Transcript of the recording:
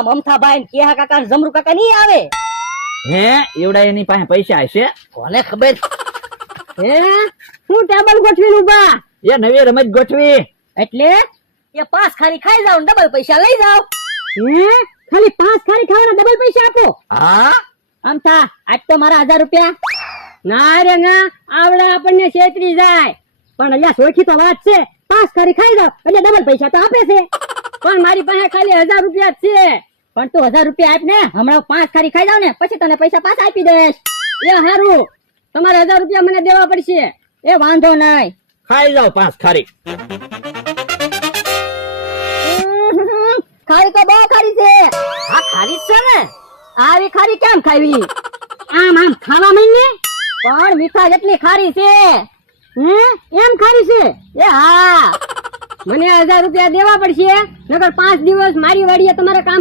આ મમથાભાઈ કેહા કાકા જમરૂ કાકા નહીં આવે? હે એવડા એની પાસે પૈસા હશે? કોને ખબર? હે શું ટેબલ ગોઠવીને ઉભા? એ નવી રમત ગોઠવી. એટલે એ 5 ખારી ખાઈ જાવ, ડબલ પૈસા લઈ જાવ. હે ખાલી 5 ખારી ખાવાના ડબલ પૈસા આપો? હા આમ થા આજ તો મારા 1000 રૂપિયા. ના રે ના, આવડા આપણને છેતરી જાય. પણ અલ્યા સોખી તો વાત છે, 5 ખારી ખાઈ જાવ એટલે ડબલ પૈસા તો આપે છે. પણ મારી પાસે ખાલી 1000 રૂપિયા જ છે. પણ તું 1000 રૂપિયા આપ ને, હમણાં 5 ખારી ખાઈ જાવ ને પછી તને પૈસા પાછા આપી દઈશ. એ હારું, તમારે 1000 રૂપિયા મને દેવા પડશે. એ વાંધો નહીં. ખાઈ જાવ 5 ખારી. ખારી તો બહુ ખારી છે. આ ખારી જ છે ને? આવી ખારી કેમ ખાવી? આમ આમ ખાવા માંડ ને. પણ મીઠા જેટલી ખારી છે. હે એમ ખારી છે? એ હા, મને 1000 રૂપિયા દેવા પડશે, નકર 5 દિવસ મારી વાડીએ તમારે કામ